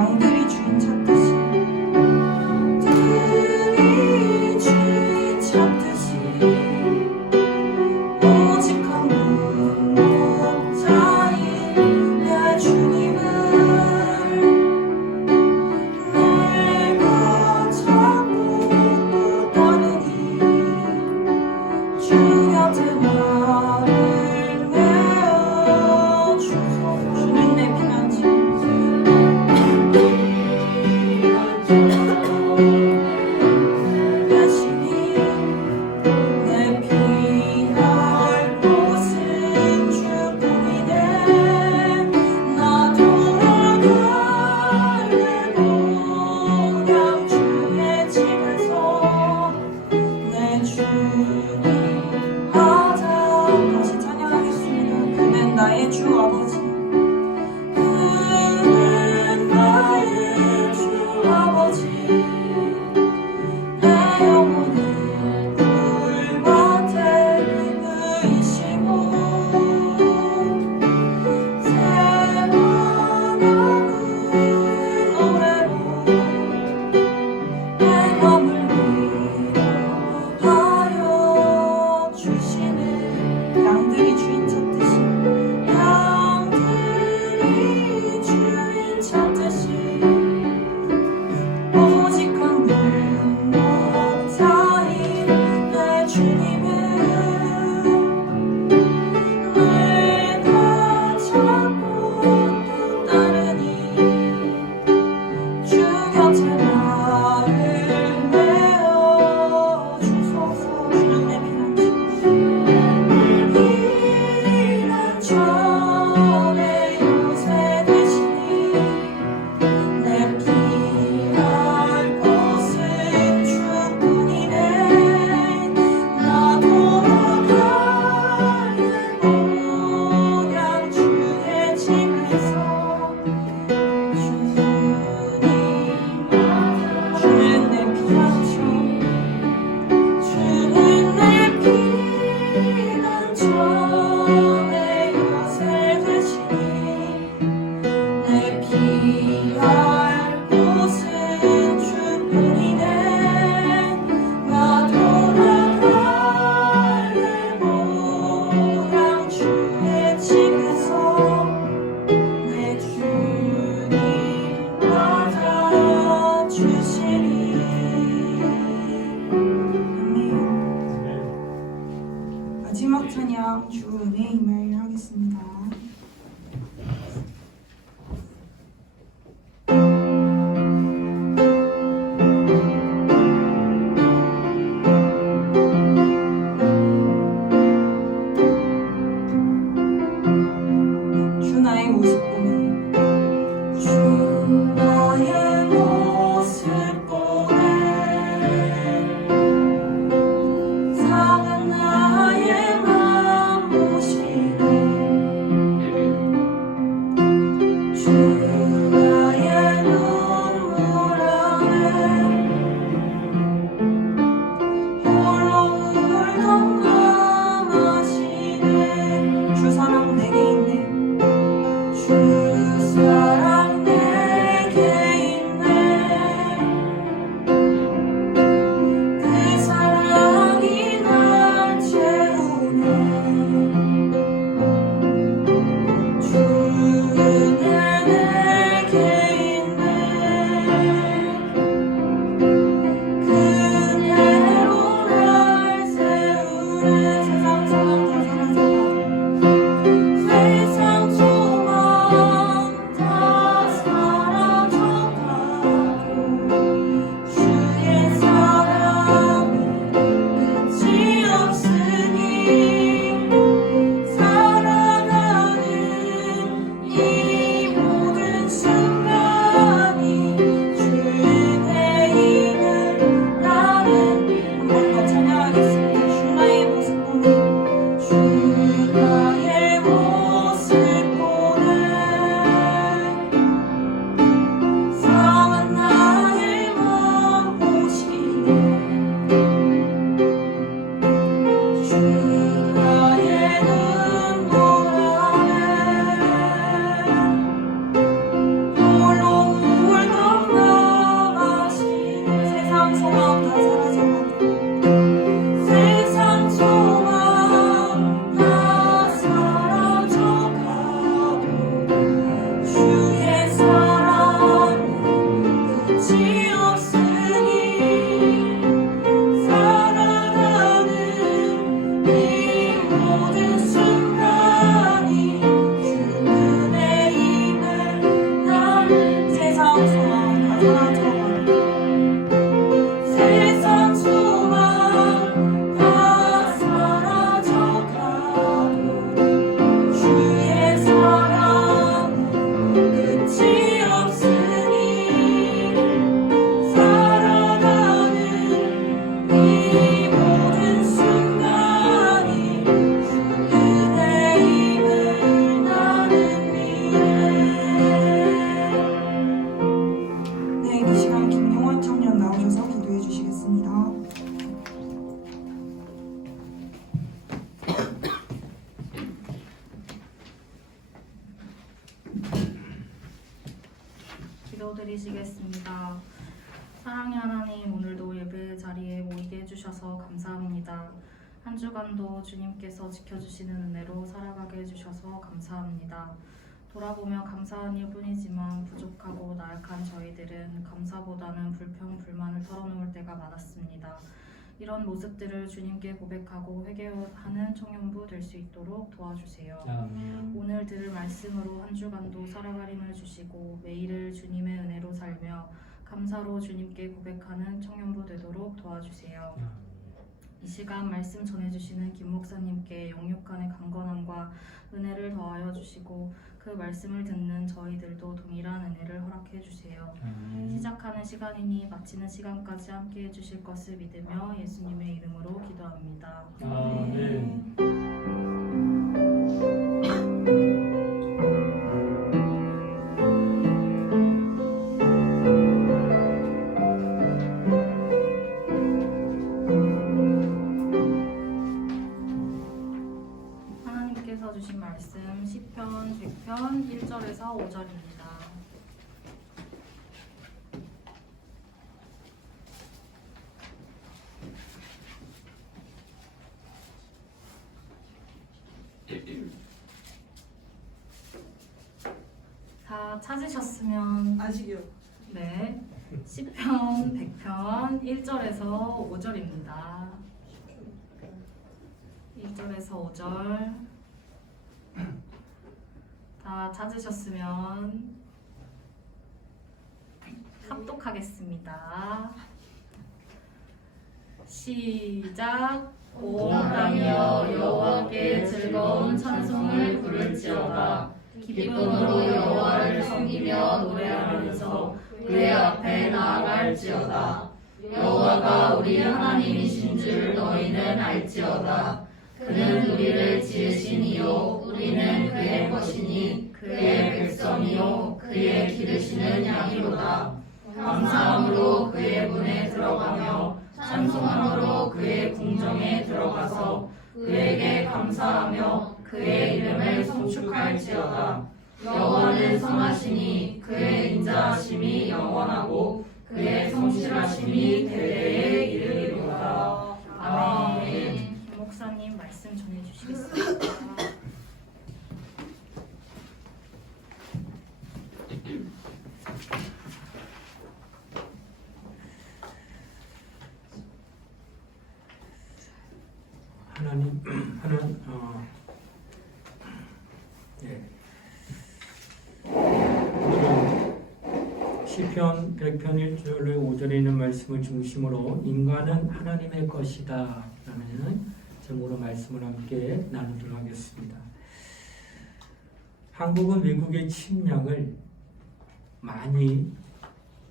양들이 주인 찾듯이 오직 한 목자인 내 주님을 내가 찾고 또 따르니 주 곁에 나를 내어 주소서. 주는 내 피난처 대신이 내 피할 곳은 주뿐이네. 나 돌아갈래 그냥 주의 집에서 내 주님 하자. 다시 찬양하겠습니다. 그는 나의 주 아버지, 그는 나의 주 아버지, 내 영혼을 꿀밭에 누이시고 새만한 노래로 내 맘을 위로하여 주시네. 양들이 주인 찾듯이 양들이 주인 찾듯이 오직 한 목자인 내 주님을 내가 찾고 또 따르니 주 곁에 나를 내어 주소서. 주는 내 피난처 내 요새 되시니 내 피할 곳은 주뿐이네. 나 돌아갈래 그냥 주의 집에서 주는 내 피난처 주는 내 피난처 내 요새 되시니 내 피할 곳은 주뿐이네. 나 돌아갈래 그냥 주의 집에서 내 주님 맞아 주시니. 아멘. 마지막 찬양 주 은혜임을 하겠습니다. 사라져가는 세상 소망 다 사라져가도 주의 사랑은 끝이 없으니 살아가는 이 모든 순간이 주 은혜임을 나는 믿네. 네, 이 시간 김용원 청년 나오셔서 기도해 주시겠습니다. 기도드리시겠습니다. 사랑의 하나님, 오늘도 예배 자리에 모이게 해주셔서 감사합니다. 한 주간도 주님께서 지켜주시는 은혜로 살아가게 해주셔서 감사합니다. 돌아보며 감사한 일뿐이지만 부족하고 나약한 저희들은 감사보다는 불평, 불만을 털어놓을 때가 많았습니다. 이런 모습들을 주님께 고백하고 회개하는 청년부 될 수 있도록 도와주세요. 오늘 들을 말씀으로 한 주간도 살아갈 힘을 주시고 매일을 주님의 은혜로 살며 감사로 주님께 고백하는 청년부 되도록 도와주세요. 이 시간 말씀 전해주시는 김 목사님께 영육간의 강건함과 은혜를 더하여 주시고 그 말씀을 듣는 저희들도 동일한 은혜를 허락해 주세요. 시작하는 시간이니 마치는 시간까지 함께 해주실 것을 믿으며 예수님의 이름으로 기도합니다. 아멘. 하나님께서 주신 말씀 시편 100편 1절에서 5절입니다. 다 찾으셨으면 아직이요. 네, 시편 100편 1절에서 5절입니다. 1절에서 5절 다 찾으셨으면 합독하겠습니다. 시작. 온 땅이여 여호와께 즐거운 찬송을 부를지어다. 기쁨으로 여호와를 섬기며 노래하면서 그의 앞에 나아갈지어다. 여호와가 우리 하나님이신 줄 너희는 알지어다. 그는 우리를 지으신 이요 우리는 그의 것이니 그의 백성이요 그의 기르시는 양이로다. 감사함으로 그의 문에 들어가며 찬송함으로 그의 궁정에 들어가서 그에게 감사하며 그의 이름을 송축할지어다. 여호와는 선하시니 그의 인자하심이 영원하고 그의 성실하심이 대대에 이르리로다. 아멘. 김 목사님 말씀 전해주시겠습니다. 오늘은 시편 100편 1절의 5절에 있는 말씀을 중심으로 인간은 하나님의 것이다 라는 제목으로 말씀을 함께 나누도록 하겠습니다. 한국은 외국의 침략을 많이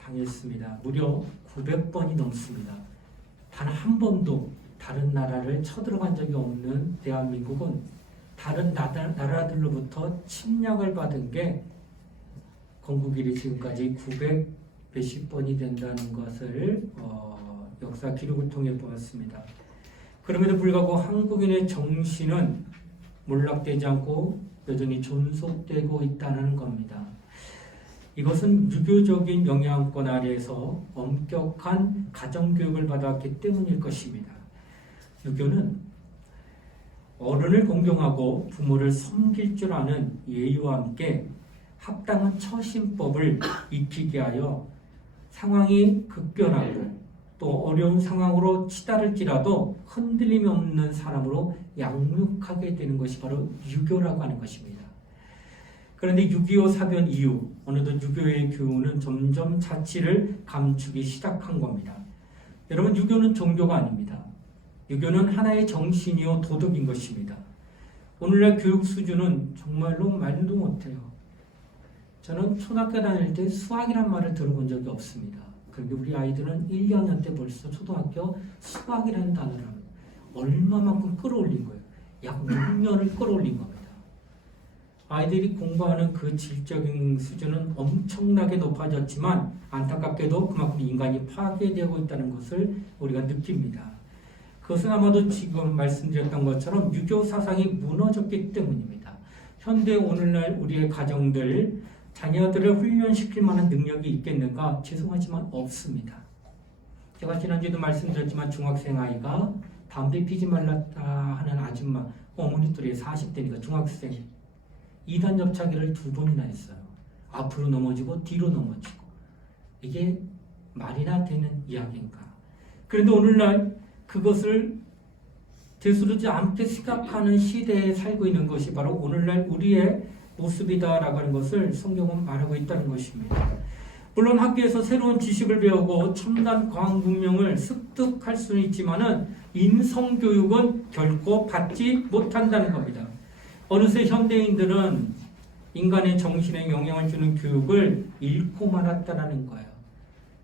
당했습니다. 무려 900번이 넘습니다. 단 한 번도 다른 나라를 쳐들어간 적이 없는 대한민국은 다른 나라들로부터 침략을 받은 게 건국 이래 지금까지 900 몇십 번이 된다는 것을 역사 기록을 통해 보았습니다. 그럼에도 불구하고 한국인의 정신은 몰락되지 않고 여전히 존속되고 있다는 겁니다. 이것은 유교적인 영향권 아래에서 엄격한 가정교육을 받았기 때문일 것입니다. 유교는 어른을 공경하고 부모를 섬길 줄 아는 예의와 함께 합당한 처신법을 익히게 하여 상황이 급변하고 또 어려운 상황으로 치달을지라도 흔들림이 없는 사람으로 양육하게 되는 것이 바로 유교라고 하는 것입니다. 그런데 6.25 사변 이후 어느덧 유교의 교훈은 점점 자취를 감추기 시작한 겁니다. 여러분, 유교는 종교가 아닙니다. 유교는 하나의 정신이요 도덕인 것입니다. 오늘날 교육 수준은 정말로 말도 못해요. 저는 초등학교 다닐 때 수학이란 말을 들어본 적이 없습니다. 그런데 우리 아이들은 1, 2학년 때 벌써 초등학교 수학이라는 단어를 얼마만큼 끌어올린 거예요. 약 6년을 끌어올린 겁니다. 아이들이 공부하는 그 질적인 수준은 엄청나게 높아졌지만 안타깝게도 그만큼 인간이 파괴되고 있다는 것을 우리가 느낍니다. 그것은 아마도 지금 말씀드렸던 것처럼 유교 사상이 무너졌기 때문입니다. 현대 오늘날 우리의 가정들, 자녀들을 훈련시킬 만한 능력이 있겠는가? 죄송하지만 없습니다. 제가 지난주에도 말씀드렸지만 중학생 아이가 담배 피지 말랐다 하는 아줌마, 어머니들이 40대니까 중학생 2단 옆차기를 2번이나 했어요. 앞으로 넘어지고 뒤로 넘어지고. 이게 말이나 되는 이야기인가? 그런데 오늘날 그것을 되스르지 않게 생각하는 시대에 살고 있는 것이 바로 오늘날 우리의 모습이다라고 하는 것을 성경은 말하고 있다는 것입니다. 물론 학교에서 새로운 지식을 배우고 첨단 과학 문명을 습득할 수는 있지만은 인성교육은 결코 받지 못한다는 겁니다. 어느새 현대인들은 인간의 정신에 영향을 주는 교육을 잃고 말았다는 거예요.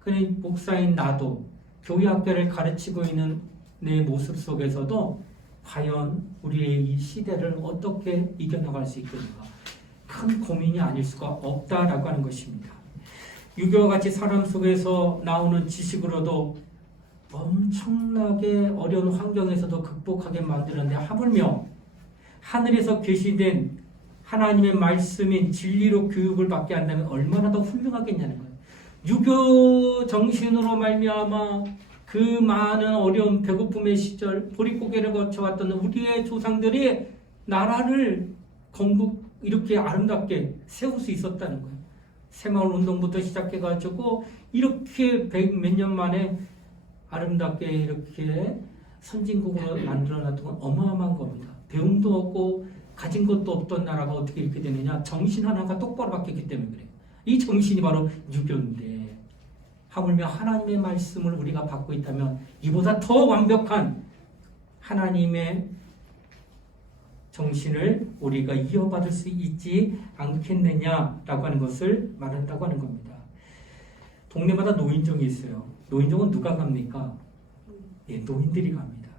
그러니 목사인 나도 교회 학교를 가르치고 있는 내 모습 속에서도 과연 우리의 이 시대를 어떻게 이겨나갈 수 있겠는가? 큰 고민이 아닐 수가 없다라고 하는 것입니다. 유교와 같이 사람 속에서 나오는 지식으로도 엄청나게 어려운 환경에서도 극복하게 만드는데 하물며 하늘에서 계시된 하나님의 말씀인 진리로 교육을 받게 한다면 얼마나 더 훌륭하겠냐는 거예요. 유교 정신으로 말미암아 그 많은 어려운 배고픔의 시절 보릿고개를 거쳐왔던 우리의 조상들이 나라를 건국 이렇게 아름답게 세울 수 있었다는 거예요. 새마을 운동부터 시작해가지고 이렇게 100몇 년 만에 아름답게 이렇게 선진국으로 만들어놨던 건 어마어마한 겁니다. 배움도 없고 가진 것도 없던 나라가 어떻게 이렇게 되느냐? 정신 하나가 똑바로 바뀌었기 때문에 그래요. 이 정신이 바로 유교인데 하물며 하나님의 말씀을 우리가 받고 있다면 이보다 더 완벽한 하나님의 정신을 우리가 이어받을 수 있지 않겠느냐라고 하는 것을 말한다고 하는 겁니다. 동네마다 노인정이 있어요. 노인정은 누가 갑니까? 예, 노인들이 갑니다.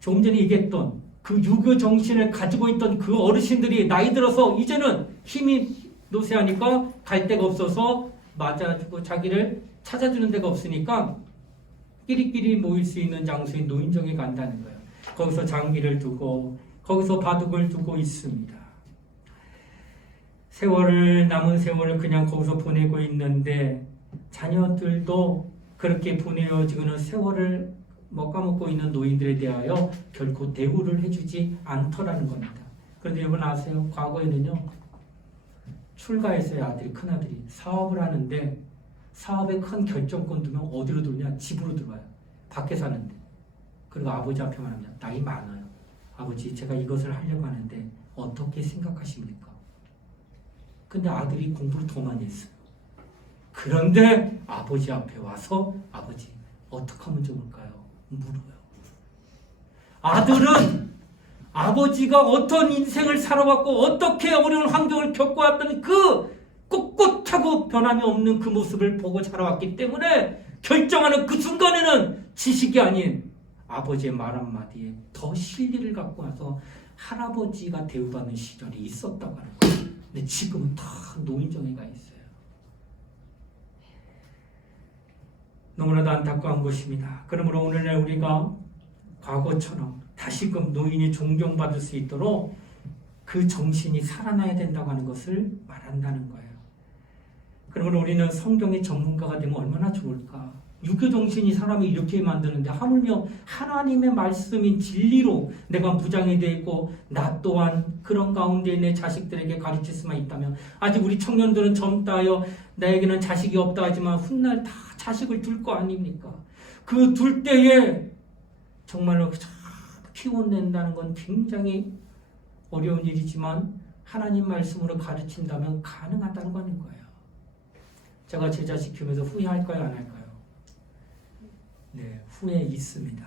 조금 전에 얘기했던 그 유교 정신을 가지고 있던 그 어르신들이 나이 들어서 이제는 힘이 노쇠하니까 갈 데가 없어서 맞아주고 자기를 찾아주는 데가 없으니까 끼리끼리 모일 수 있는 장소인 노인정에 간다는 거예요. 거기서 장기를 두고 거기서 바둑을 두고 있습니다. 남은 세월을 그냥 거기서 보내고 있는데 자녀들도 그렇게 보내어지고는 세월을 까먹고 있는 노인들에 대하여 결코 대우를 해주지 않더라는 겁니다. 그런데 여러분 아세요? 과거에는요. 출가했어요. 큰아들이 사업을 하는데 사업에 큰 결정권 두면 어디로 들어오냐? 집으로 들어와요. 밖에 사는데. 그리고 아버지 앞에만 합니다. 나이 많아요. 아버지 제가 이것을 하려고 하는데 어떻게 생각하십니까? 근데 아들이 공부를 더 많이 했어요. 그런데 아버지 앞에 와서 아버지 어떻게 하면 좋을까요? 물어요. 아들은 아버지가 어떤 인생을 살아왔고 어떻게 어려운 환경을 겪어왔던 그 꿋꿋하고 변함이 없는 그 모습을 보고 자라왔기 때문에 결정하는 그 순간에는 지식이 아닌 아버지의 말 한마디에 더 실리를 갖고 와서 할아버지가 대우받는 시절이 있었다고 하는 거예요. 근데 지금은 다 노인정에 가 있어요. 너무나도 안타까운 것입니다. 그러므로 오늘날 우리가 과거처럼 다시금 노인이 존경받을 수 있도록 그 정신이 살아나야 된다고 하는 것을 말한다는 거예요. 그러므로 우리는 성경의 전문가가 되면 얼마나 좋을까? 유교 정신이 사람을 이렇게 만드는데 하물며 하나님의 말씀인 진리로 내가 무장이 되어 있고 나 또한 그런 가운데 내 자식들에게 가르칠 수만 있다면 아직 우리 청년들은 젊다 하여 나에게는 자식이 없다 하지만 훗날 다 자식을 둘 거 아닙니까? 그 둘 때에 정말로 키워낸다는 건 굉장히 어려운 일이지만 하나님 말씀으로 가르친다면 가능하다는 거는 거예요. 제가 제 자식 키우면서 후회할까요? 안 할까요? 네, 후회 있습니다.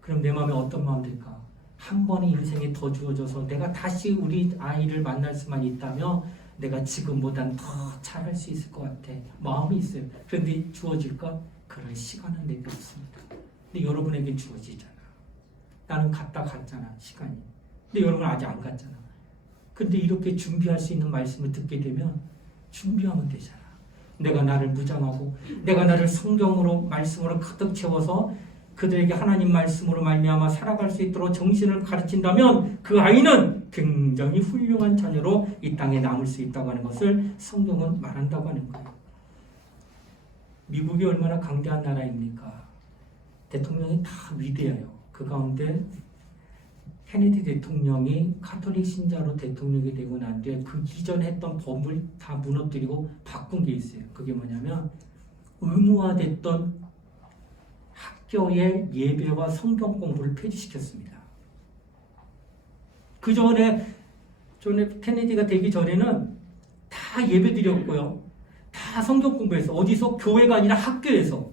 그럼 내 마음에 어떤 마음 들까? 한 번의 인생이 더 주어져서 내가 다시 우리 아이를 만날 수만 있다면 내가 지금보단 더 잘할 수 있을 것 같아. 마음이 있어요. 그런데 주어질까? 그럴 시간은 내게 없습니다. 근데 여러분에게 주어지잖아. 나는 갔잖아, 시간이. 근데 여러분 아직 안 갔잖아. 근데 이렇게 준비할 수 있는 말씀을 듣게 되면 준비하면 되잖아. 내가 나를 무장하고 내가 나를 성경으로 말씀으로 가득 채워서 그들에게 하나님 말씀으로 말미암아 살아갈 수 있도록 정신을 가르친다면 그 아이는 굉장히 훌륭한 자녀로 이 땅에 남을 수 있다고 하는 것을 성경은 말한다고 하는 거예요. 미국이 얼마나 강대한 나라입니까? 대통령이 다 위대해요. 그 가운데 케네디 대통령이 가톨릭 신자로 대통령이 되고 난 뒤에 그 이전 했던 법을 다 무너뜨리고 바꾼 게 있어요. 그게 뭐냐면 의무화됐던 학교의 예배와 성경 공부를 폐지시켰습니다. 그 전에 케네디가 되기 전에는 다 예배 드렸고요. 다 성경 공부해서 어디서 교회가 아니라 학교에서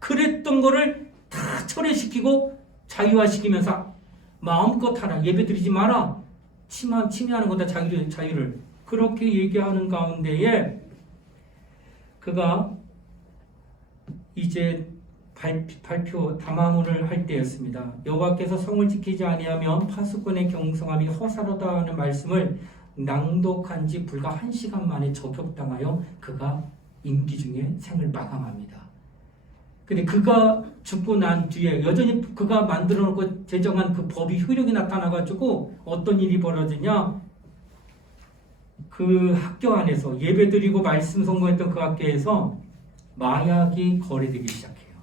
그랬던 거를 다 철회시키고 자유화시키면서 마음껏 하라. 예배 드리지 마라. 침해하는 거다. 자유를. 그렇게 얘기하는 가운데에 그가 이제 발표 담화문을 할 때였습니다. 여호와께서 성을 지키지 아니하면 파수꾼의 경성함이 허사로다 하는 말씀을 낭독한 지 불과 1시간 만에 저격당하여 그가 임기 중에 생을 마감합니다. 근데 그가 죽고 난 뒤에 여전히 그가 만들어 놓고 제정한 그 법이 효력이 나타나가지고 어떤 일이 벌어지냐? 그 학교 안에서 예배드리고 말씀 선고했던 그 학교에서 마약이 거래되기 시작해요.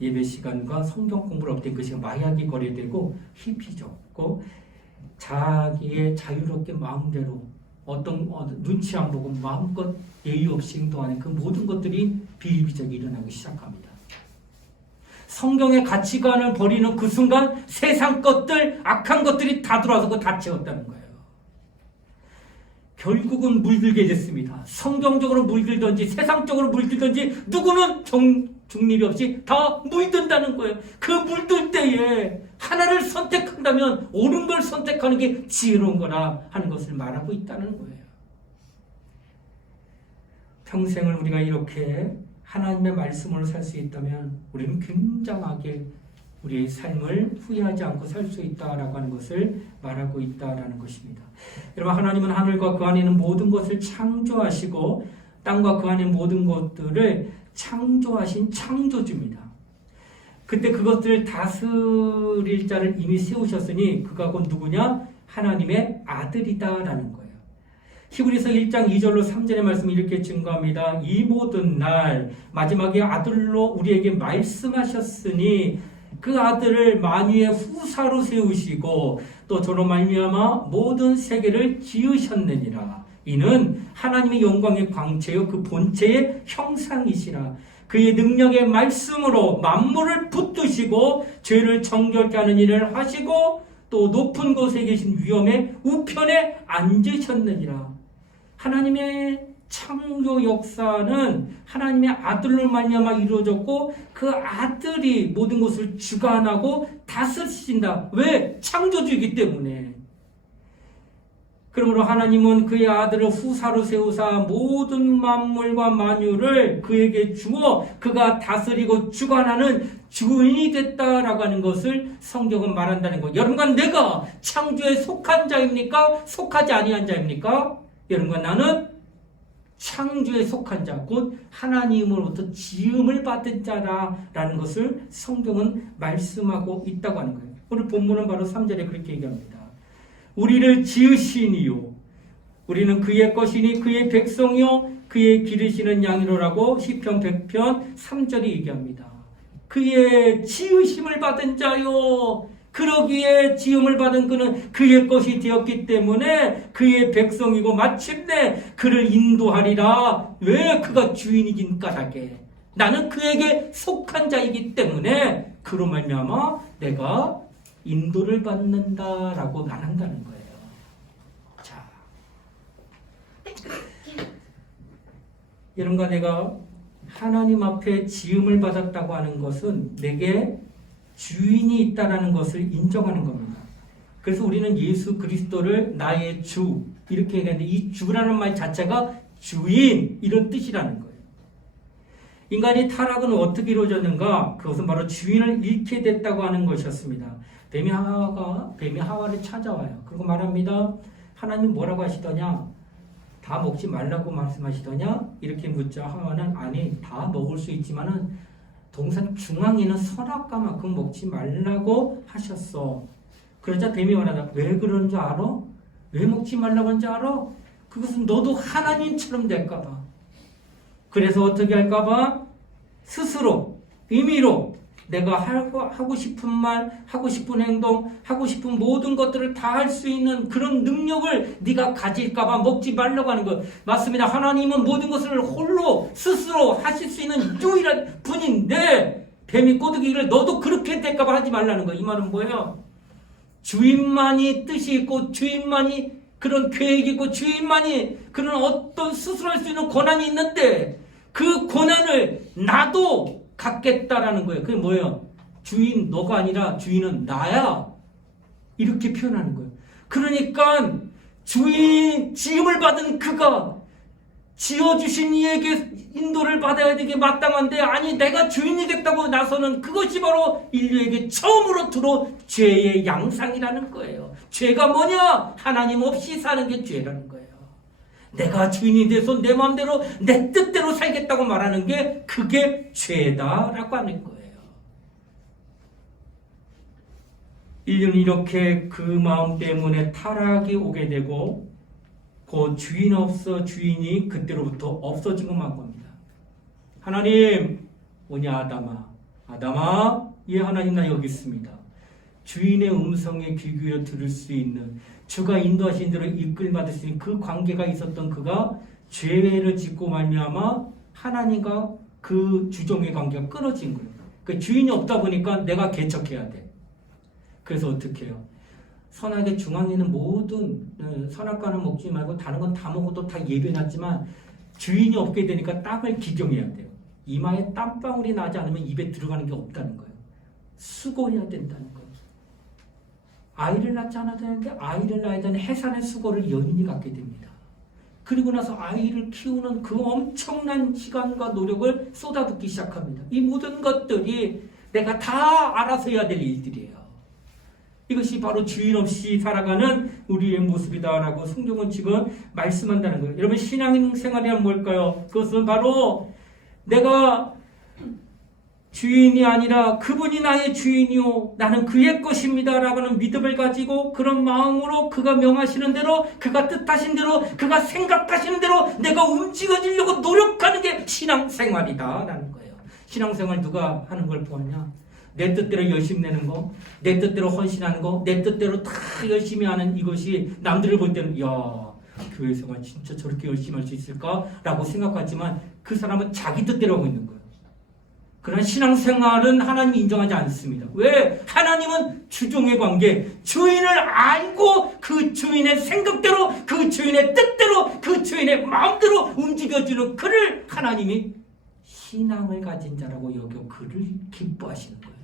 예배 시간과 성경 공부를 업된 그 시간 마약이 거래되고 희피적고 자기의 자유롭게 마음대로 어떤 눈치 안 보고 마음껏 예의 없이 행동하는 그 모든 것들이 비일비재하게 일어나기 시작합니다. 성경의 가치관을 버리는 그 순간 세상 것들, 악한 것들이 다 들어와서 그거 다 채웠다는 거예요. 결국은 물들게 됐습니다. 성경적으로 물들든지 세상적으로 물들든지 누구는 중립이 없이 다 물든다는 거예요. 그 물들 때에 하나를 선택한다면 옳은 걸 선택하는 게 지혜로운 거라 하는 것을 말하고 있다는 거예요. 평생을 우리가 이렇게 하나님의 말씀으로 살 수 있다면 우리는 굉장하게 우리의 삶을 후회하지 않고 살 수 있다라고 하는 것을 말하고 있다라는 것입니다. 여러분, 하나님은 하늘과 그 안에 있는 모든 것을 창조하시고 땅과 그 안에 있는 모든 것들을 창조하신 창조주입니다. 그때 그것들을 다스릴 자를 이미 세우셨으니 그가 곧 누구냐? 하나님의 아들이다라는 거예요. 히브리서 1장 2절로 3절의 말씀이 이렇게 증거합니다. 이 모든 날 마지막에 아들로 우리에게 말씀하셨으니 그 아들을 만유의 후사로 세우시고 또 저로 말미암아 모든 세계를 지으셨느니라. 이는 하나님의 영광의 광채요 그 본체의 형상이시라. 그의 능력의 말씀으로 만물을 붙드시고 죄를 정결케 하는 일을 하시고 또 높은 곳에 계신 위엄의 우편에 앉으셨느니라. 하나님의 창조 역사는 하나님의 아들로 말미암아 이루어졌고 그 아들이 모든 것을 주관하고 다스리신다. 왜? 창조주이기 때문에. 그러므로 하나님은 그의 아들을 후사로 세우사 모든 만물과 만유를 그에게 주어 그가 다스리고 주관하는 주인이 됐다라고 하는 것을 성경은 말한다는 것. 여러분과 내가 창조에 속한 자입니까? 속하지 아니한 자입니까? 여러분과 나는 창조에 속한 자, 곧 하나님으로부터 지음을 받은 자라라는 것을 성경은 말씀하고 있다고 하는 거예요. 오늘 본문은 바로 3절에 그렇게 얘기합니다. 우리를 지으시니요 우리는 그의 것이니 그의 백성이요 그의 기르시는 양이로라고 시편 100편 3절에 얘기합니다. 그의 지으심을 받은 자요, 그러기에 지음을 받은 그는 그의 것이 되었기 때문에 그의 백성이고 마침내 그를 인도하리라. 왜? 그가 주인이긴 까닭에 나는 그에게 속한 자이기 때문에 그로 말미암아 내가 인도를 받는다라고 말한다는 거예요. 자, 여러분과 내가 하나님 앞에 지음을 받았다고 하는 것은 내게 주인이 있다는 것을 인정하는 겁니다. 그래서 우리는 예수 그리스도를 나의 주 이렇게 얘기하는데 이 주라는 말 자체가 주인 이런 뜻이라는 거예요. 인간이 타락은 어떻게 이루어졌는가? 그것은 바로 주인을 잃게 됐다고 하는 것이었습니다. 뱀이 하와를 찾아와요. 그리고 말합니다. 하나님 뭐라고 하시더냐? 다 먹지 말라고 말씀하시더냐? 이렇게 묻자 하와는 아니 다 먹을 수 있지만은 동산 중앙에 있는 선악과만큼 먹지 말라고 하셨어. 그러자 뱀이 말하다. 왜 그런 줄 알아? 왜 먹지 말라고 하는 줄 알아? 그것은 너도 하나님처럼 될까봐. 그래서 어떻게 할까봐? 스스로 임의로 내가 하고 싶은 말, 하고 싶은 행동, 하고 싶은 모든 것들을 다 할 수 있는 그런 능력을 네가 가질까봐 먹지 말라고 하는 것. 맞습니다. 하나님은 모든 것을 홀로 스스로 하실 수 있는 유일한 분인데 뱀이 꼬드기를 너도 그렇게 될까봐 하지 말라는 거. 이 말은 뭐예요? 주인만이 뜻이 있고 주인만이 그런 계획이 있고 주인만이 그런 어떤 스스로 할 수 있는 권한이 있는데 그 권한을 나도 갖겠다라는 거예요. 그게 뭐예요? 주인 너가 아니라 주인은 나야. 이렇게 표현하는 거예요. 그러니까 주인 지음을 받은 그가 지어주신 이에게 인도를 받아야 되게 마땅한데 아니 내가 주인이 됐다고 나서는 그것이 바로 인류에게 처음으로 들어온 죄의 양상이라는 거예요. 죄가 뭐냐? 하나님 없이 사는 게 죄라는 거예요. 내가 주인이 돼서 내 마음대로 내 뜻대로 살겠다고 말하는 게 그게 죄다라고 하는 거예요. 인류는 이렇게 그 마음 때문에 타락이 오게 되고 그 주인 없어 주인이 그때로부터 없어진 것만 겁니다. 하나님 오냐 아담아 예 하나님 나 여기 있습니다. 주인의 음성에 귀 기울여 들을 수 있는 주가 인도하신 대로 이끌받을 수 있는 그 관계가 있었던 그가 죄를 짓고 말미암아 하나님과 그 주종의 관계가 끊어진 거예요. 그 주인이 없다 보니까 내가 개척해야 돼. 그래서 어떻게 해요? 선악의 중앙에 있는 모든 선악과는 먹지 말고 다른 건 다 먹어도 다 예배놨지만 주인이 없게 되니까 땅을 기경해야 돼요. 이마에 땀방울이 나지 않으면 입에 들어가는 게 없다는 거예요. 수고해야 된다는 거예요. 아이를 낳지 않아도 되는데 아이를 낳아야 되는 해산의 수고를 연인이 갖게 됩니다. 그리고 나서 아이를 키우는 그 엄청난 시간과 노력을 쏟아붓기 시작합니다. 이 모든 것들이 내가 다 알아서 해야 될 일들이에요. 이것이 바로 주인 없이 살아가는 우리의 모습이다라고 성경은 지금 말씀한다는 거예요. 여러분 신앙생활이란 뭘까요? 그것은 바로 내가 주인이 아니라 그분이 나의 주인이요 나는 그의 것입니다 라고 하는 믿음을 가지고 그런 마음으로 그가 명하시는 대로 그가 뜻하신 대로 그가 생각하시는 대로 내가 움직여지려고 노력하는 게 신앙생활이다 라는 거예요. 신앙생활 누가 하는 걸 보았냐? 내 뜻대로 열심히 내는 거, 내 뜻대로 헌신하는 거, 내 뜻대로 다 열심히 하는 이것이 남들을 볼 때는 야 교회 생활 진짜 저렇게 열심히 할 수 있을까? 라고 생각하지만 그 사람은 자기 뜻대로 하고 있는 거예요. 그러나 신앙생활은 하나님이 인정하지 않습니다. 왜? 하나님은 주종의 관계, 주인을 알고 그 주인의 생각대로 그 주인의 뜻대로 그 주인의 마음대로 움직여주는 그를 하나님이 신앙을 가진 자라고 여겨 그를 기뻐하시는 거예요.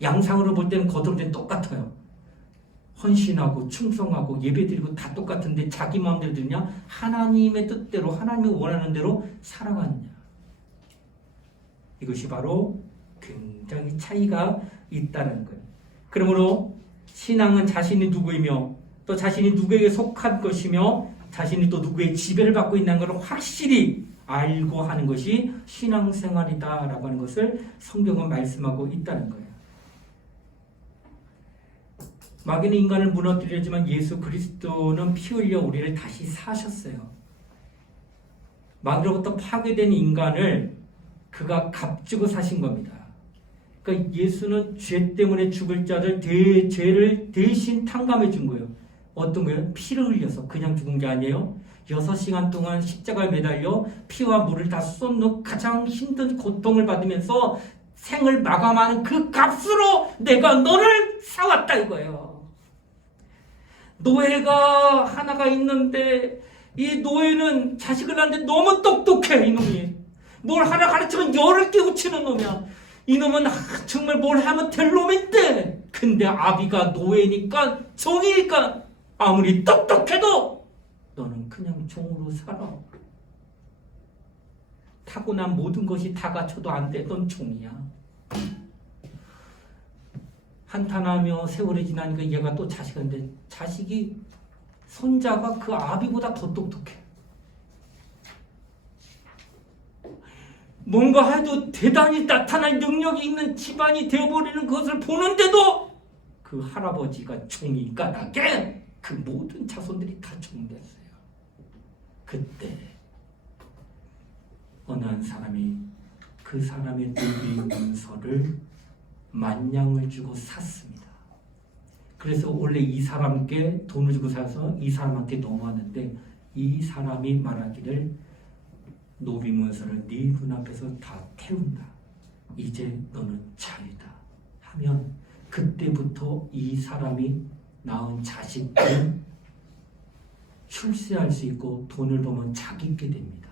양상으로 볼 때는 겉으로 볼 때는 똑같아요. 헌신하고 충성하고 예배드리고 다 똑같은데 자기 마음대로 되느냐? 하나님의 뜻대로 하나님이 원하는 대로 살아가느냐? 이것이 바로 굉장히 차이가 있다는 거예요. 그러므로 신앙은 자신이 누구이며 또 자신이 누구에게 속한 것이며 자신이 또 누구의 지배를 받고 있는 것을 확실히 알고 하는 것이 신앙생활이다라고 하는 것을 성경은 말씀하고 있다는 거예요. 마귀는 인간을 무너뜨리지만 예수 그리스도는 피 흘려 우리를 다시 사셨어요. 마귀로부터 파괴된 인간을 그가 값주고 사신 겁니다. 그러니까 예수는 죄 때문에 죽을 자들 죄를 대신 탕감해 준 거예요. 어떤 거예요? 피를 흘려서 그냥 죽은 게 아니에요. 6시간 동안 십자가에 매달려 피와 물을 다 쏟는 가장 힘든 고통을 받으면서 생을 마감하는 그 값으로 내가 너를 사왔다 이거예요. 노예가 하나가 있는데 이 노예는 자식을 낳는데 너무 똑똑해 이놈이. 뭘 하나 가르치면 열을 깨우치는 놈이야. 이놈은 정말 뭘 하면 될 놈인데 근데 아비가 노예니까 종이니까 아무리 똑똑해도 너는 그냥 종으로 살아. 타고난 모든 것이 다 갖춰도 안 돼. 넌 종이야. 한탄하며 세월이 지나니까 얘가 또 자식인데 자식이 손자가 그 아비보다 더 똑똑해. 뭔가 해도 대단히 나타날 능력이 있는 집안이 되어버리는 것을 보는데도 그 할아버지가 종이 까닭에 그 모든 자손들이 다 종됐어요. 그때 어느 한 사람이 그 사람의 노비 문서를 10,000을 주고 샀습니다. 그래서 원래 이 사람께 돈을 주고 사서 이 사람한테 넘어왔는데 이 사람이 말하기를 노비 문서를 네 눈앞에서 다 태운다. 이제 너는 자유다. 하면 그때부터 이 사람이 낳은 자식들은 출세할 수 있고 돈을 벌면 자기게 됩니다.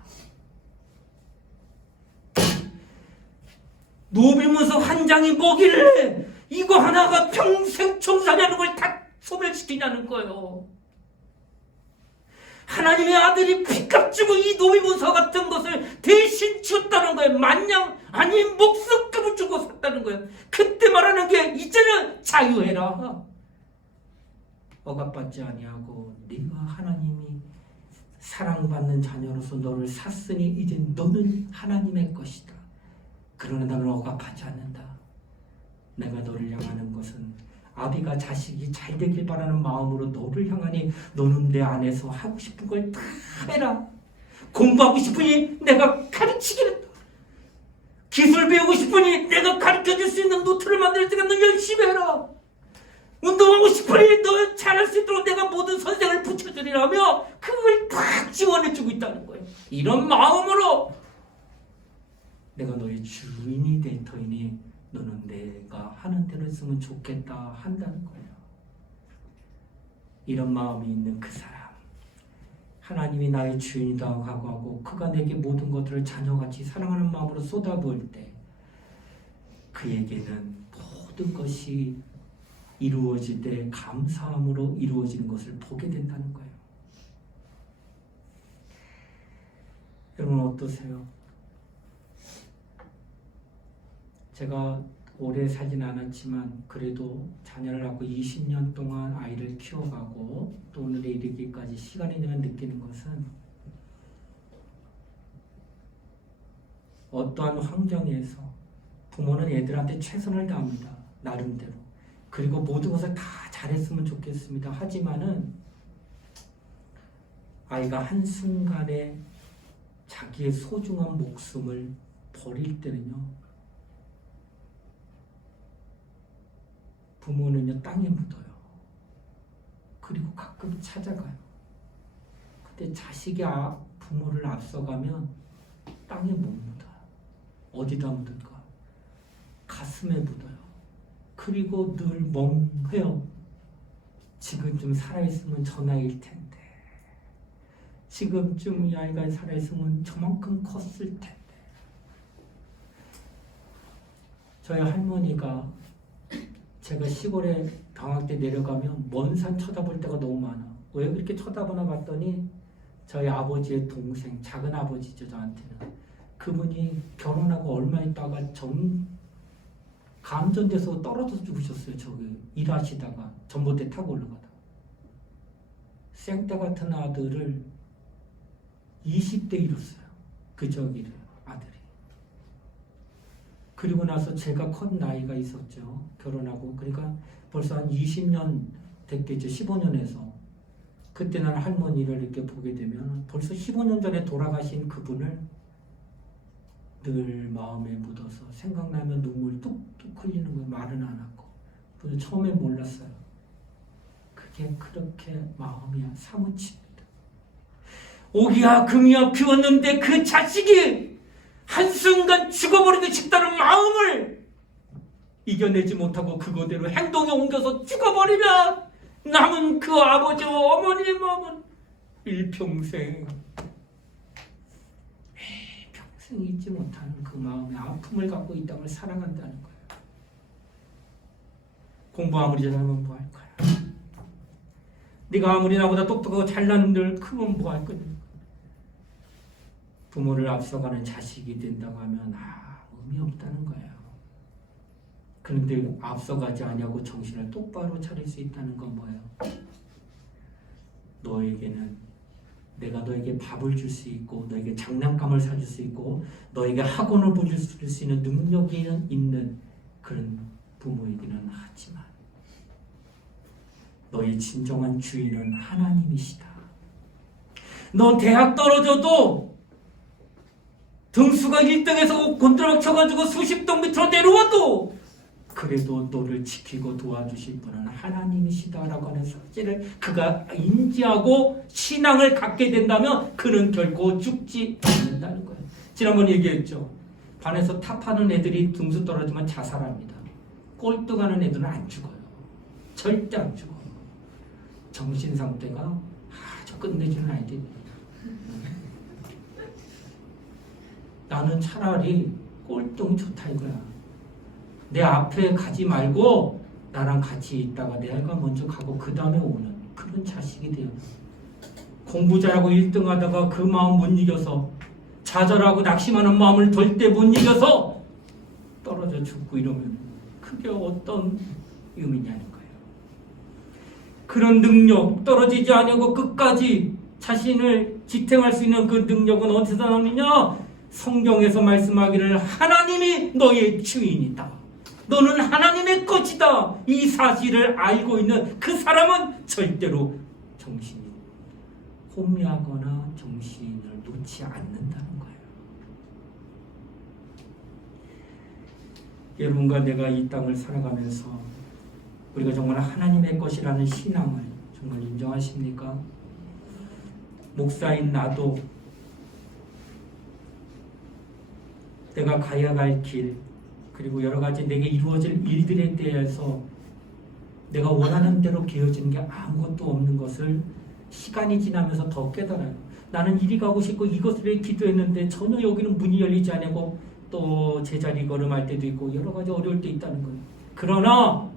노비문서 한 장이 뭐길래 이거 하나가 평생 청산하는 걸 다 소멸시키냐는 거예요. 하나님의 아들이 피값 주고 이 노비문서 같은 것을 대신 줬다는 거예요. 10,000 아니 목숨값을 주고 샀다는 거예요. 그때 말하는 게 이제는 자유해라. 억압받지 아니하고 네가 하나님이 사랑받는 자녀로서 너를 샀으니 이제 너는 하나님의 것이다. 그러나 나는 억압하지 않는다. 내가 너를 향하는 것은 아비가 자식이 잘 되길 바라는 마음으로 너를 향하니 너는 내 안에서 하고 싶은 걸 다 해라. 공부하고 싶으니 내가 가르치겠다. 기술 배우고 싶으니 내가 가르쳐줄 수 있는 노트를 만들 때가 너 열심히 해라. 운동하고 싶으니 너 잘할 수 있도록 내가 모든 선생을 붙여주리라며 그걸 다 지원해주고 있다는 거예요. 이런 마음으로 내가 너의 주인이 될 터이니 너는 내가 하는 대로 했으면 좋겠다 한다는 거예요. 이런 마음이 있는 그 사람, 하나님이 나의 주인이라고 하고 그가 내게 모든 것들을 자녀같이 사랑하는 마음으로 쏟아부을 때 그에게는 모든 것이 이루어질 때 감사함으로 이루어지는 것을 보게 된다는 거예요. 여러분 어떠세요? 제가 오래 살진 않았지만 그래도 자녀를 낳고 20년 동안 아이를 키워가고 또 오늘에 이르기까지 시간이 되면 느끼는 것은 어떠한 환경에서 부모는 애들한테 최선을 다합니다. 나름대로. 그리고 모든 것을 다 잘했으면 좋겠습니다. 하지만은 아이가 한순간에 자기의 소중한 목숨을 버릴 때는요. 부모는요 땅에 묻어요. 그리고 가끔 찾아가요. 근데 자식이 부모를 앞서가면 땅에 못 묻어요. 어디다 묻을까? 가슴에 묻어요. 그리고 늘 멍해요. 지금쯤 살아있으면 저 나이일 텐데. 지금쯤 이 아이가 살아있으면 저만큼 컸을 텐데. 저희 할머니가 제가 시골에 방학 때 내려가면 먼 산 쳐다볼 때가 너무 많아. 왜 그렇게 쳐다보나 봤더니 저희 아버지의 동생, 작은 아버지죠 저한테는. 그분이 결혼하고 얼마 있다가 감전돼서 떨어져서 죽으셨어요. 저기 일하시다가 전봇대 타고 올라가다가. 생떼 같은 아들을 20대 잃었어요. 그 저기를 아들이. 그리고 나서 제가 큰 나이가 있었죠. 결혼하고. 그러니까 벌써 한 20년 됐겠죠. 15년에서. 그때 난 할머니를 이렇게 보게 되면 벌써 15년 전에 돌아가신 그분을 늘 마음에 묻어서 생각나면 눈물 뚝뚝 흘리는 거예요. 말은 안 하고. 그래서 처음에 몰랐어요. 그게 그렇게 마음이 사무칩니다. 오기야 금이야 피웠는데 그 자식이 한순간 죽어버리고 싶다는 마음을 이겨내지 못하고 그거대로 행동에 옮겨서 죽어버리면 남은 그 아버지와 어머니 마음은 일평생 평생 잊지 못하는 그 마음의 아픔을 갖고 이 땅을 살아간다는 거예요. 공부 아무리 잘하면 뭐 할 거야? 네가 아무리 나보다 똑똑하고 잘난들 크면 뭐 할 거냐? 부모를 앞서가는 자식이 된다고 하면 의미 없다는 거예요. 그런데 앞서가지 않냐고 정신을 똑바로 차릴 수 있다는 건 뭐예요? 너에게는 내가 너에게 밥을 줄 수 있고 너에게 장난감을 사줄 수 있고 너에게 학원을 보줄 수 있는 능력이 있는 그런 부모이기는 하지만 너의 진정한 주인은 하나님이시다. 너 대학 떨어져도 등수가 1등에서 곤드락쳐가지고 수십 등 밑으로 내려와도 그래도 너를 지키고 도와주실 분은 하나님이시다라고 하는 사실을 그가 인지하고 신앙을 갖게 된다면 그는 결코 죽지 않는다는 거예요. 지난번 얘기했죠. 반에서 탑하는 애들이 등수 떨어지면 자살합니다. 꼴등하는 애들은 안 죽어요. 절대 안 죽어요. 정신 상태가 아주 끝내주는 아이들입니다. 나는 차라리 꼴등이 좋다 이거야. 내 앞에 가지 말고 나랑 같이 있다가 내가 먼저 가고 그 다음에 오는 그런 자식이 돼요. 공부 잘하고 1등 하다가 그 마음 못 이겨서 좌절하고 낙심하는 마음을 절대 못 이겨서 떨어져 죽고 이러면 그게 어떤 의미냐는 거예요. 그런 능력 떨어지지 않고 끝까지 자신을 지탱할 수 있는 그 능력은 어디서 나오느냐? 성경에서 말씀하기를 하나님이 너의 주인이다. 너는 하나님의 것이다. 이 사실을 알고 있는 그 사람은 절대로 정신이 혼미하거나 정신을 놓지 않는다는 거예요. 여러분과 내가 이 땅을 살아가면서 우리가 정말 하나님의 것이라는 신앙을 정말 인정하십니까? 목사인 나도 내가 가야 할 길 그리고 여러 가지 내게 이루어질 일들에 대해서 내가 원하는 대로 되어지는 게 아무것도 없는 것을 시간이 지나면서 더 깨달아요. 나는 이리 가고 싶고 이것을 위해 기도했는데 전혀 여기는 문이 열리지 않고 또 제자리 걸음할 때도 있고 여러 가지 어려울 때 있다는 거예요. 그러나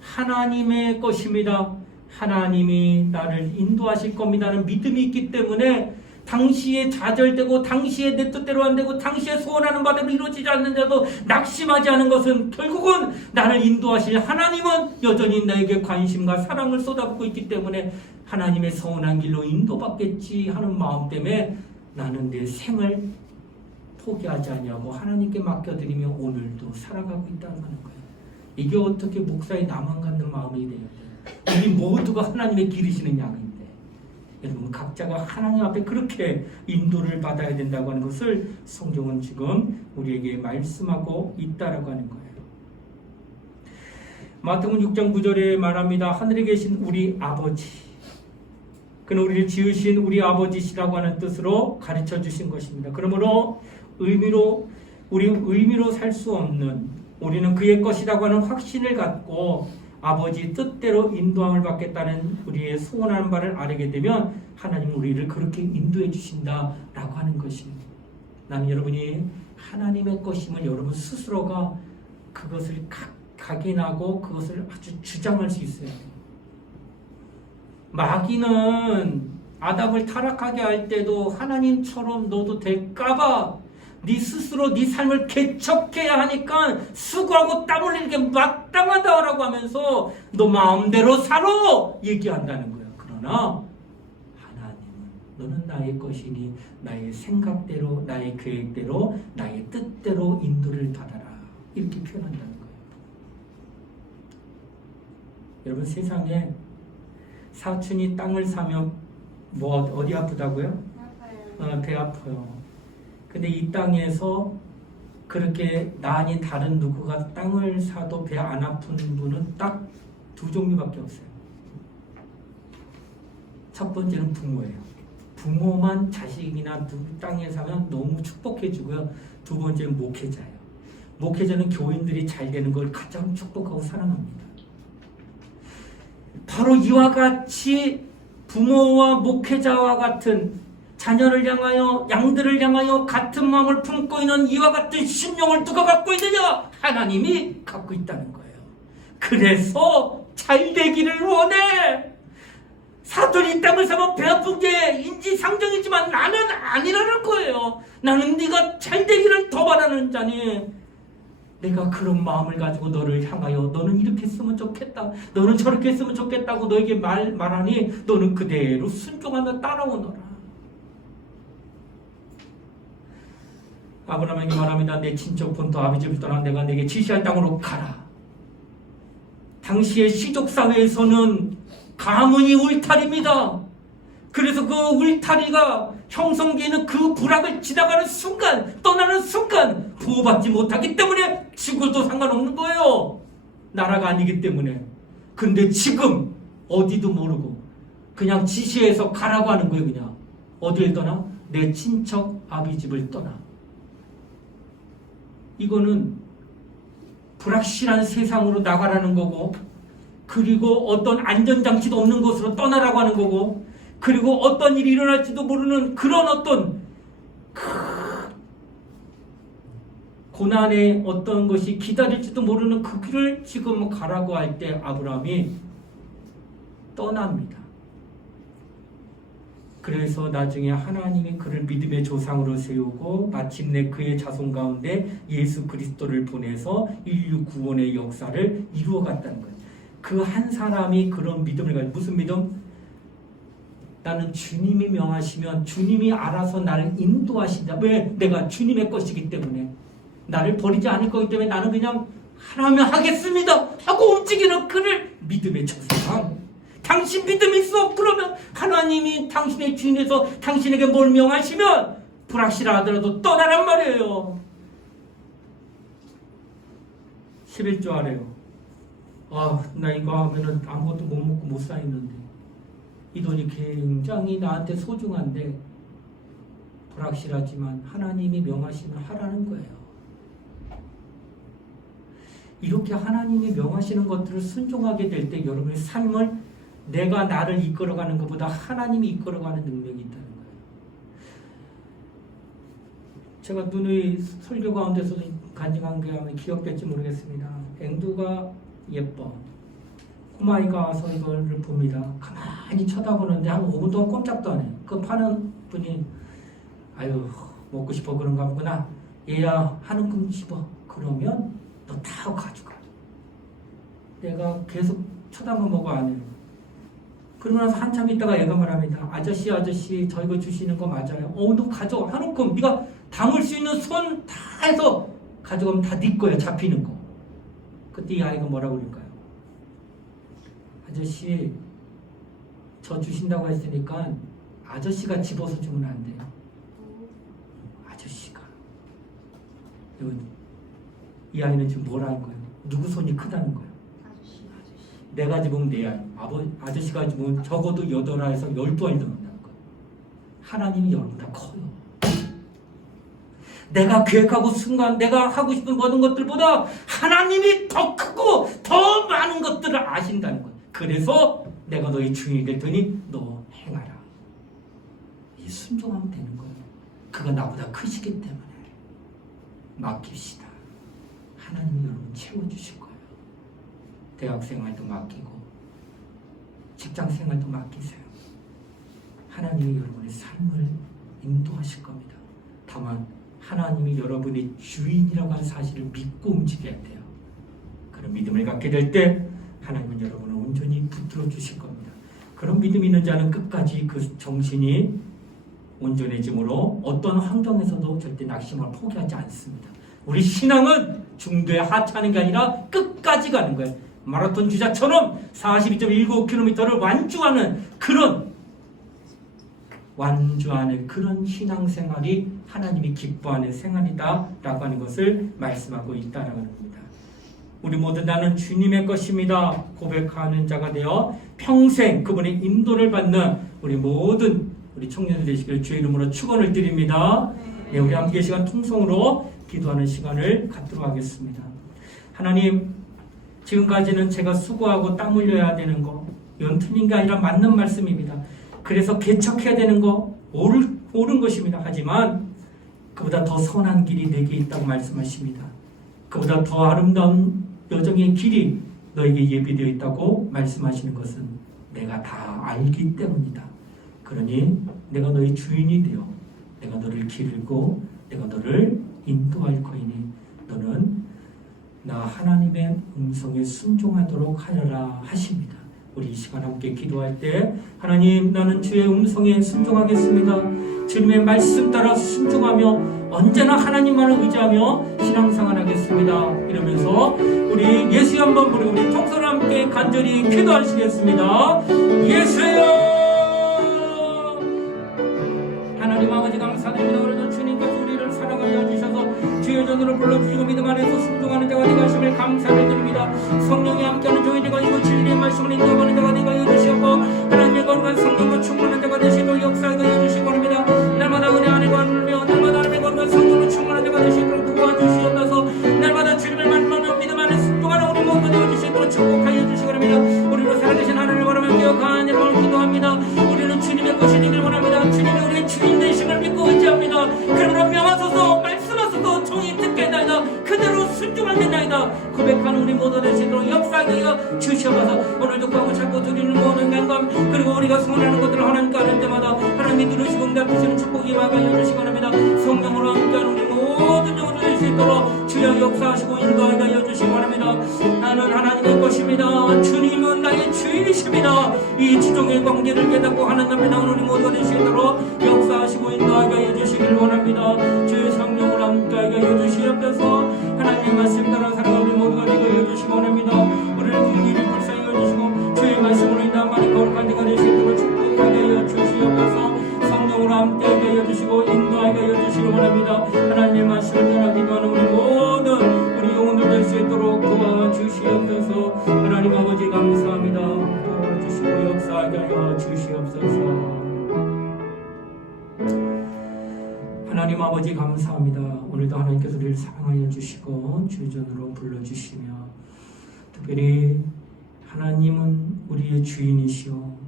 하나님의 것입니다. 하나님이 나를 인도하실 겁니다는 믿음이 있기 때문에 당시에 좌절되고 당시에 내 뜻대로 안 되고 당시에 소원하는 바대로 이루어지지 않는데도 낙심하지 않은 것은 결국은 나를 인도하실 하나님은 여전히 나에게 관심과 사랑을 쏟아붓고 있기 때문에 하나님의 선한 길로 인도받겠지 하는 마음 때문에 나는 내 생을 포기하지 않냐고 하나님께 맡겨드리며 오늘도 살아가고 있다는 거예요. 이게 어떻게 목사의 나만 갖는 마음이 돼요? 우리 모두가 하나님의 기르시는 양인데 여러분 각자가 하나님 앞에 그렇게 인도를 받아야 된다고 하는 것을 성경은 지금 우리에게 말씀하고 있다라고 하는 거예요. 마태복음 6장 9절에 말합니다. 하늘에 계신 우리 아버지, 그는 우리를 지으신 우리 아버지시라고 하는 뜻으로 가르쳐 주신 것입니다. 그러므로 의미로 살 수 없는 우리는 그의 것이라고 하는 확신을 갖고 아버지 뜻대로 인도함을 받겠다는 우리의 소원하는 바를 알게 되면 하나님은 우리를 그렇게 인도해 주신다라고 하는 것입니다. 나는 여러분이 하나님의 것임을 여러분 스스로가 그것을 각인하고 그것을 아주 주장할 수 있어야 돼요. 마귀는 아담을 타락하게 할 때도 하나님처럼 너도 될까봐 네 스스로 네 삶을 개척해야 하니까 수고하고 땀 흘리는 게 마땅하다라고 하면서 너 마음대로 살아 얘기한다는 거예요. 그러나 하나님은 너는 나의 것이니 나의 생각대로 나의 계획대로 나의 뜻대로 인도를 받아라 이렇게 표현한다는 거예요. 여러분 세상에 사촌이 땅을 사면 뭐 어디 아프다고요? 아파요. 배 아파요. 근데 이 땅에서 그렇게 나 아닌 다른 누구가 땅을 사도 배 안 아픈 분은 딱 두 종류밖에 없어요. 첫 번째는 부모예요. 부모만 자식이나 땅에 사면 너무 축복해 주고요. 두 번째는 목회자예요. 목회자는 교인들이 잘 되는 걸 가장 축복하고 사랑합니다. 바로 이와 같이 부모와 목회자와 같은 자녀를 향하여 양들을 향하여 같은 마음을 품고 있는 이와 같은 심령을 누가 갖고 있느냐? 하나님이 갖고 있다는 거예요. 그래서 잘 되기를 원해. 사돈이 이 땅을 사면 배 아픈 게 인지상정이지만 나는 아니라는 거예요. 나는 네가 잘 되기를 더 바라는 자니 내가 그런 마음을 가지고 너를 향하여 너는 이렇게 했으면 좋겠다, 너는 저렇게 했으면 좋겠다고 너에게 말하니 너는 그대로 순종하며 따라오너라. 아브라함에게 말합니다. 내 친척 본토 아비집을 떠나 내가 내게 지시할 땅으로 가라. 당시의 시족사회에서는 가문이 울타리입니다. 그래서 그 울타리가 형성되는 그 부락을 지나가는 순간, 떠나는 순간 보호받지 못하기 때문에 죽어도 상관없는 거예요. 나라가 아니기 때문에. 근데 지금 어디도 모르고 그냥 지시해서 가라고 하는 거예요. 그냥 어디를 떠나? 내 친척 아비집을 떠나. 이거는 불확실한 세상으로 나가라는 거고, 그리고 어떤 안전장치도 없는 곳으로 떠나라고 하는 거고, 그리고 어떤 일이 일어날지도 모르는 그런 어떤 고난의 어떤 것이 기다릴지도 모르는 그 길을 지금 가라고 할 때 아브라함이 떠납니다. 그래서 나중에 하나님이 그를 믿음의 조상으로 세우고 마침내 그의 자손 가운데 예수 그리스도를 보내서 인류 구원의 역사를 이루어갔다는 거예요. 그 한 사람이 그런 믿음을 가지고, 무슨 믿음? 나는 주님이 명하시면 주님이 알아서 나를 인도하신다. 왜? 내가 주님의 것이기 때문에, 나를 버리지 않을 거기 때문에 나는 그냥 하나면 하겠습니다 하고 움직이는 그를 믿음의 조상. 당신 믿음 있어? 그러면 하나님이 당신의 주인에서 당신에게 뭘 명하시면 불확실하더라도 떠나란 말이에요. 11조 아래요. 나 이거 하면은 아무것도 못 먹고 못 사있는데, 이 돈이 굉장히 나한테 소중한데 불확실하지만 하나님이 명하시면 하라는 거예요. 이렇게 하나님이 명하시는 것들을 순종하게 될 때 여러분의 삶을 내가 나를 이끌어가는 것보다 하나님이 이끌어가는 능력이 있다는 거예요. 제가 누누이 설교 가운데서도 간증한 게 기억될지 모르겠습니다. 앵두가 예뻐. 꼬마아이가 와서 이걸 봅니다. 가만히 쳐다보는데 한 5분 동안 꼼짝도 안 해. 그 파는 분이 아유 먹고 싶어 그런가 보구나. 얘야 한 움큼 씹어. 그러면 너 다 가져가. 내가 계속 쳐다만 보고 안 해요. 그러고 나서 한참 있다가 얘가 말합니다. 아저씨 저 이거 주시는 거 맞아요? 너 가져가. 한 움큼 네가 담을 수 있는 손 다 해서 가져가면 다 네 거야. 잡히는 거. 그때 이 아이가 뭐라고 그럴까요? 아저씨 저 주신다고 했으니까 아저씨가 집어서 주면 안 돼요. 아저씨가. 이 아이는 지금 뭐라는 거예요? 누구 손이 크다는 거예요? 아저씨. 내가 집으면 내 아이, 아저씨가 집으면 적어도 8알에서 12알 들어간다는 거예요. 하나님이 여러분보다 커요. 내가 계획하고 순간 내가 하고 싶은 모든 것들보다 하나님이 더 크고 더 많은 것들을 아신다는 거예요. 그래서 내가 너의 주인이 될 테니 너 행하라. 이 순종하면 되는 거예요. 그가 나보다 크시기 때문에 맡깁시다. 하나님이 여러분 채워주실 거예요. 대학생활도 맡기고 직장생활도 맡기세요. 하나님이 여러분의 삶을 인도하실 겁니다. 다만 하나님이 여러분의 주인이라고 하는 사실을 믿고 움직여야 돼요. 그런 믿음을 갖게 될 때 하나님은 여러분을 온전히 붙들어 주실 겁니다. 그런 믿음이 있는 자는 끝까지 그 정신이 온전해짐으로 어떤 환경에서도 절대 낙심을 포기하지 않습니다. 우리 신앙은 중도에 하차하는 게 아니라 끝까지 가는 거예요. 마라톤 주자처럼 42.19km를 완주하는 그런 신앙생활이 하나님이 기뻐하는 생활이다라고 하는 것을 말씀하고 있다라는 겁니다. 우리 모두 나는 주님의 것입니다 고백하는 자가 되어 평생 그분의 인도를 받는 우리 모든 우리 청년들 되시기를 주의 이름으로 축원을 드립니다. 네, 우리 함께 시간 통성으로 기도하는 시간을 갖도록 하겠습니다. 하나님, 지금까지는 제가 수고하고 땀 흘려야 되는 거, 이건 틀린 게 아니라 맞는 말씀입니다. 그래서 개척해야 되는 거 옳은 것입니다. 하지만 그보다 더 선한 길이 내게 있다고 말씀하십니다. 그보다 더 아름다운 여정의 길이 너에게 예비되어 있다고 말씀하시는 것은 내가 다 알기 때문이다. 그러니 내가 너의 주인이 되어 내가 너를 기르고 내가 너를 인도할 거이니 너는 나 하나님의 음성에 순종하도록 하여라 하십니다. 우리 이 시간 함께 기도할 때 하나님, 나는 주의 음성에 순종하겠습니다. 주님의 말씀 따라 순종하며 언제나 하나님만을 의지하며 신앙생활하겠습니다. 이러면서 우리 예수 한번 부르고 우리 통성을 함께 간절히 기도하시겠습니다. 예수여, 하나님 아버지 감사드립니다. 오늘도 주님께서 우리를 사랑하여 주셔서 주의 전으로 불러주시고 믿음 안에서 순종하는 자가 되게 하심을 감사를 드립니다. 성령이 함께하는 종이 되고 이고 진리의 말씀을 인도하는 자가 되게 하여 주시고 하나님의 거룩한 성령으로 충만한 자가 되시도록 역사하게 하여 주시고 합니다. 날마다 은혜 안에 거하며 날마다 하나님의 거룩한 성령으로 충만한 자가 되시도록 도와주시옵소서. 날마다 주님의 말씀을 믿음 안에 순종하는 우리 모두 되어주시도록 축복하여 주시기 바랍니다. 우리로 살아계신 하나님을 바라며 기억하는 여러분을 기도합니다. 우리는 주님의 것이 되기를 원합니다. 주님이 우리의 주인 되심을 믿고 의지합니다. 그러므로 명하소서, 말씀하소서, 종이 듣겠나이다. 그대로 순종하겠나이다. 고백하는 우리 모두 되시도록 역사하여 주시옵소서. 오늘도 하고 자꾸 드리는 모든 간감 그리고 우리가 소원하는 것들을 하나님께 하는 때마다 하나님이 들으시고 응답하시는 축복이 막아여 주시기 바랍니다. 성령으로 함께하는 우리 모든 영혼들 될 수 있도록 주여 역사하시고 인도하여 주시기 바랍니다. 나는 하나님의 것입니다. 주님은 나의 주인이십니다. 이 지종의 관계를 깨닫고 하나님 앞에 나오는 우리 모두가 될 수 있도록 역사하시고 인도하여 주시기를 원합니다. 주의 성령으로 함께하여 주시옵소서. 하나님의 말씀 따라 살아가는 우리 모두가 되게 해주시기 원합니다. 우리를 긍휼히 불쌍히 여주시고 주의 말씀으로 인한 말이 거룩한 데가 될 수 있도록 축복하게 하여 주시옵소서. 성령으로 함께하게 해주시고 인도하게 해주시기 원합니다. 하나님의 말씀을 따라 기도하는 우리 모든 우리 영혼들 될 수 있도록 도와주시옵소서. 하나님 아버지 감사합니다. 도와주시고 역사하게 하여 주시옵소서. 하나님 아버지 감사합니다. 오늘도 하나님께서 우리를 사랑하여 주시고 주전으로 불러주시며 특별히 하나님은 우리의 주인이시오.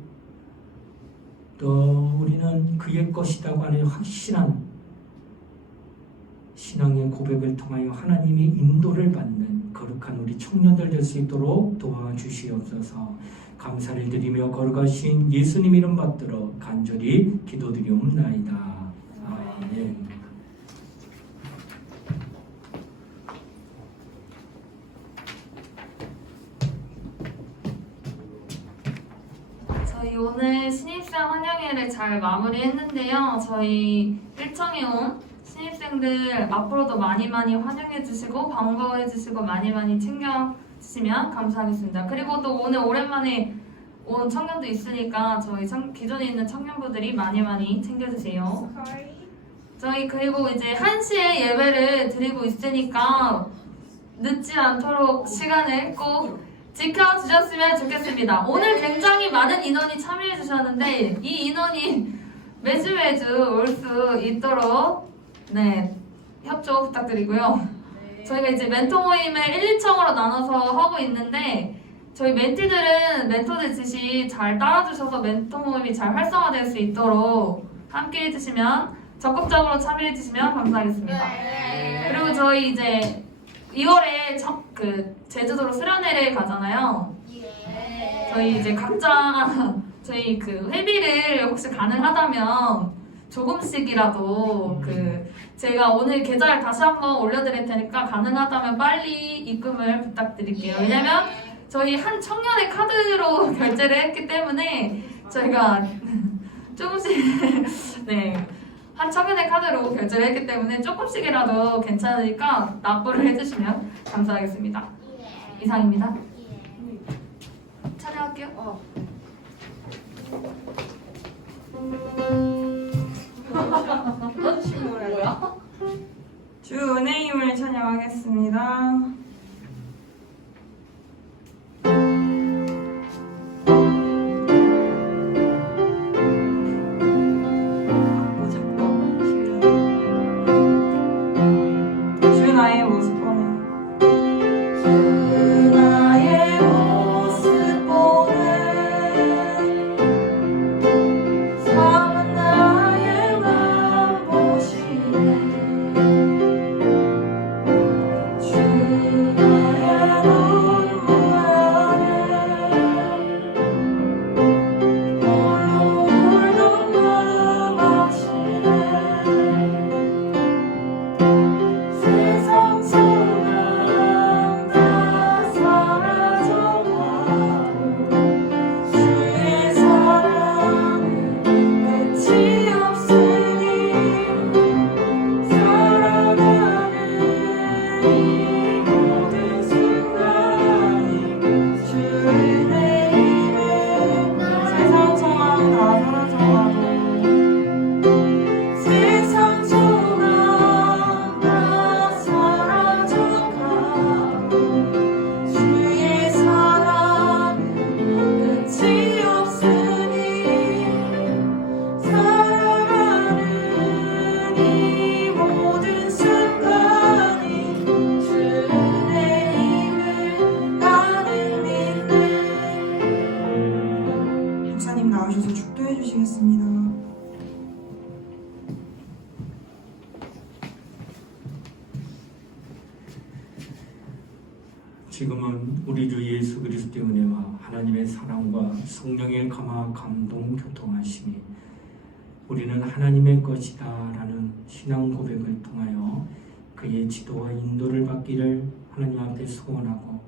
또 우리는 그의 것이라고 하는 확실한 신앙의 고백을 통하여 하나님의 인도를 받는 거룩한 우리 청년들 될 수 있도록 도와주시옵소서. 감사를 드리며 거룩하신 예수님 이름 받들어 간절히 기도드리옵나이다. 아멘. 저희 오늘 신입생 환영회를 잘 마무리했는데요. 저희 1청에 온 신입생들 앞으로도 많이 환영해 주시고 반가워해 주시고 많이 챙겨주시면 감사하겠습니다. 그리고 또 오늘 오랜만에 온 청년도 있으니까 저희 기존에 있는 청년부들이 많이 챙겨주세요. 저희 그리고 이제 1시에 예배를 드리고 있으니까 늦지 않도록 시간을 꼭 지켜주셨으면 좋겠습니다. 오늘 굉장히 많은 인원이 참여해 주셨는데 이 인원이 매주 올 수 있도록 협조 부탁드리고요. 저희가 이제 멘토 모임을 1, 2청으로 나눠서 하고 있는데 저희 멘티들은 멘토들 지시 잘 따라주셔서 멘토 모임이 잘 활성화될 수 있도록 함께 해주시면 적극적으로 참여해 주시면 감사하겠습니다. 그리고 저희 이제 2월에 제주도로 수련회를 가잖아요. 저희 이제 각자 저희 회비를 혹시 가능하다면 조금씩이라도 제가 오늘 계좌를 다시 한번 올려드릴 테니까 가능하다면 빨리 입금을 부탁드릴게요. 왜냐면 저희 한 청년의 카드로 결제를 했기 때문에 저희가 조금씩 한 청년의 카드로 결제를 했기 때문에 조금씩이라도 괜찮으니까 납부를 해주시면 감사하겠습니다. 이상입니다. 촬영할게요. 뭐야? 주 은혜임을 찬양하겠습니다. 지금은 우리 주 예수 그리스도의 은혜와 하나님의 사랑과 성령의 감화 감동 교통하심이 우리는 하나님의 것이다 라는 신앙 고백을 통하여 그의 지도와 인도를 받기를 하나님 앞에 소원하고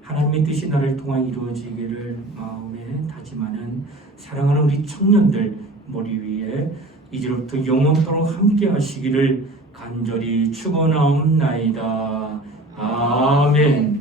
하나님의 뜻이 나를 통하 이루어지기를 마음에 다짐하는 사랑하는 우리 청년들 머리 위에 이제부터 영원토록 함께 하시기를 간절히 축원하옵나이다. 아멘.